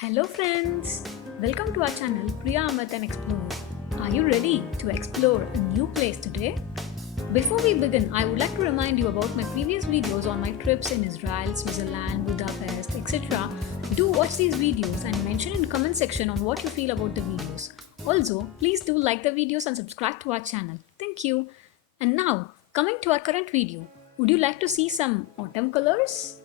Hello friends! Welcome to our channel Priya Amit and Explore. Are you ready to explore a new place today? Before we begin, I would like to remind you about my previous videos on my trips in Israel, Switzerland, Budapest, etc. Do watch these videos and mention in comment section on what you feel about the videos. Also, please do like the videos and subscribe to our channel. Thank you. And now, coming to our current video, would you like to see some autumn colors?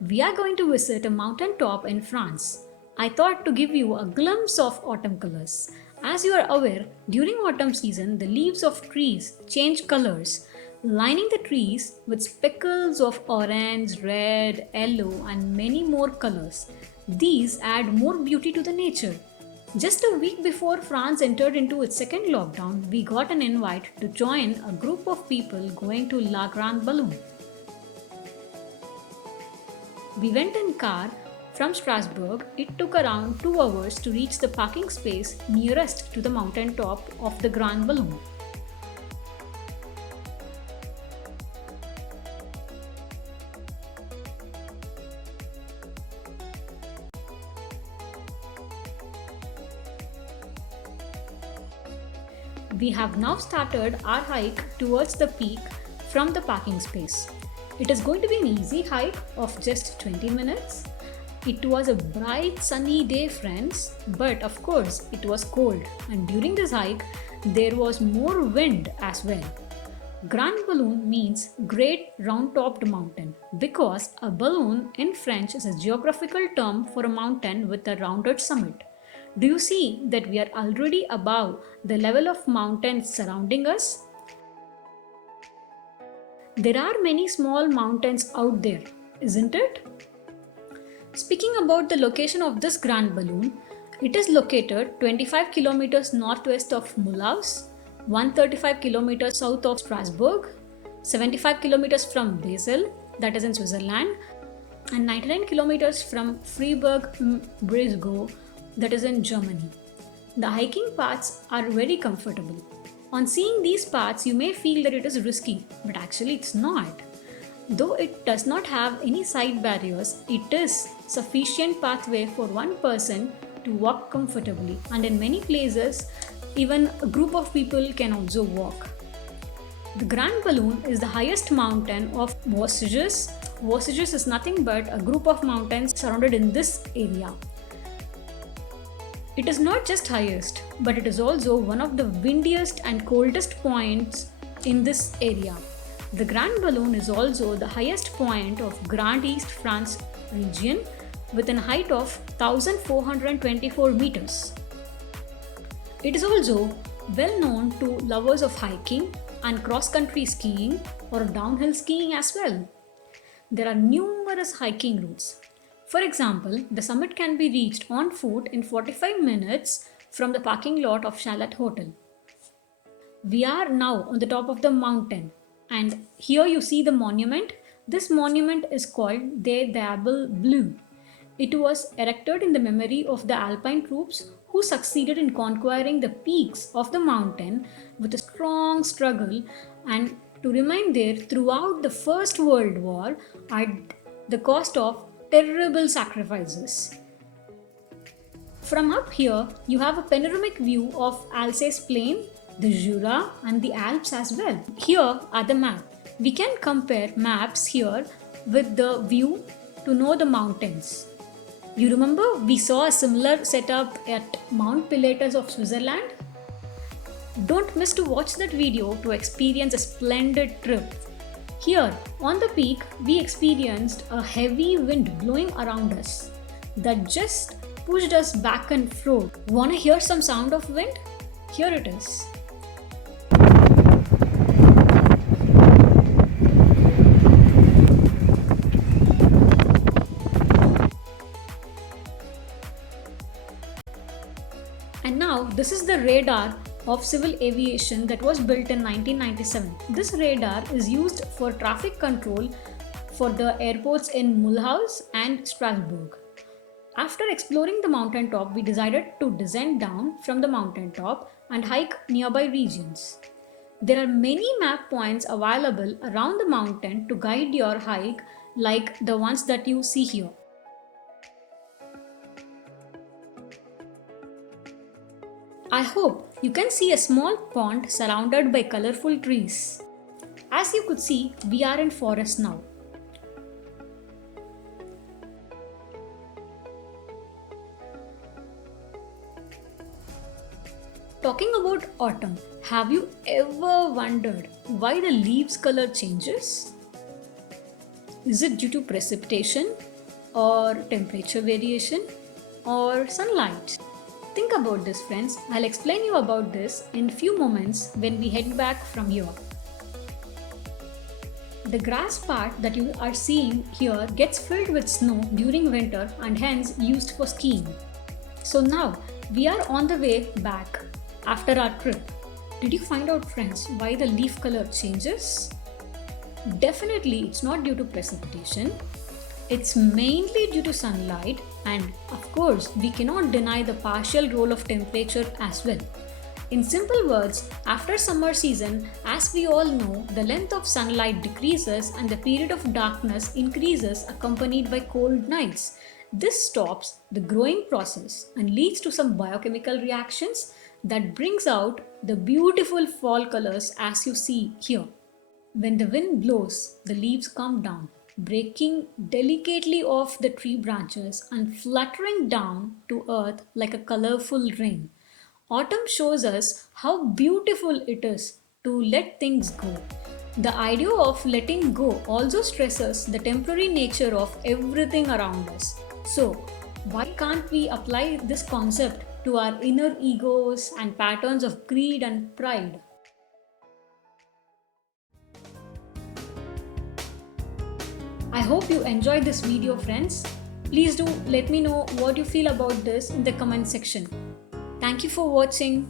We are going to visit a mountain top in France. I thought to give you a glimpse of autumn colors. As you are aware, during autumn season, the leaves of trees change colors, lining the trees with speckles of orange, red, yellow, and many more colors. These add more beauty to the nature. Just a week before France entered into its second lockdown, we got an invite to join a group of people going to La Grande Ballon. We went in car from Strasbourg. It took around 2 hours to reach the parking space nearest to the mountain top of the Grand Ballon. We have now started our hike towards the peak from the parking space. It is going to be an easy hike of just 20 minutes. It was a bright sunny day, friends, but of course it was cold, and during this hike there was more wind as well. Grand Ballon means great round topped mountain because a balloon in French is a geographical term for a mountain with a rounded summit. Do you see that we are already above the level of mountains surrounding us? There are many small mountains out there, isn't it? Speaking about the location of this Grand Ballon, it is located 25 kilometers northwest of Mulhouse, 135 kilometers south of Strasbourg, 75 kilometers from Basel, that is in Switzerland, and 99 kilometers from Freiburg im Breisgau, that is in Germany. The hiking paths are very comfortable. On seeing these paths, you may feel that it is risky, but actually it's not. Though it does not have any side barriers, it is sufficient pathway for one person to walk comfortably, and in many places, even a group of people can also walk. The Grand Ballon is the highest mountain of Vosges. Vosges is nothing but a group of mountains surrounded in this area. It is not just highest, but it is also one of the windiest and coldest points in this area. The Grand Ballon is also the highest point of Grand East France region with a height of 1424 meters. It is also well known to lovers of hiking and cross-country skiing or downhill skiing as well. There are numerous hiking routes. For example, the summit can be reached on foot in 45 minutes from the parking lot of Chalet Hotel. We are now on the top of the mountain, and here you see the monument. This monument is called De Diable Bleu. It was erected in the memory of the Alpine troops who succeeded in conquering the peaks of the mountain with a strong struggle and to remain there throughout the First World War at the cost of terrible sacrifices. From up here, you have a panoramic view of Alsace Plain, the Jura, and the Alps as well. Here are the maps. We can compare maps here with the view to know the mountains. You remember we saw a similar setup at Mount Pilatus of Switzerland? Don't miss to watch that video to experience a splendid trip. Here on the peak, we experienced a heavy wind blowing around us that just pushed us back and forth. Wanna hear some sound of wind? Here it is. And now this is the radar of civil aviation that was built in 1997. This radar is used for traffic control for the airports in Mulhouse and Strasbourg. After exploring the mountaintop, we decided to descend down from the mountaintop and hike nearby regions. There are many map points available around the mountain to guide your hike, like the ones that you see here. I hope you can see a small pond surrounded by colorful trees. As you could see, we are in forest now. Talking about autumn, have you ever wondered why the leaves color changes? Is it due to precipitation or temperature variation or sunlight? Think about this, friends. I'll explain you about this in few moments when we head back from here. The grass part that you are seeing here gets filled with snow during winter and hence used for skiing. So now we are on the way back after our trip. Did you find out, friends, why the leaf color changes? Definitely it's not due to precipitation. It's mainly due to sunlight, and of course we cannot deny the partial role of temperature as well. In simple words, after summer season, as we all know, the length of sunlight decreases and the period of darkness increases accompanied by cold nights. This stops the growing process and leads to some biochemical reactions that brings out the beautiful fall colors as you see here. When the wind blows, the leaves come down, breaking delicately off the tree branches and fluttering down to earth like a colorful rain. Autumn shows us how beautiful it is to let things go. The idea of letting go also stresses the temporary nature of everything around us. So, why can't we apply this concept to our inner egos and patterns of greed and pride? I hope you enjoyed this video, friends. Please do let me know what you feel about this in the comment section. Thank you for watching.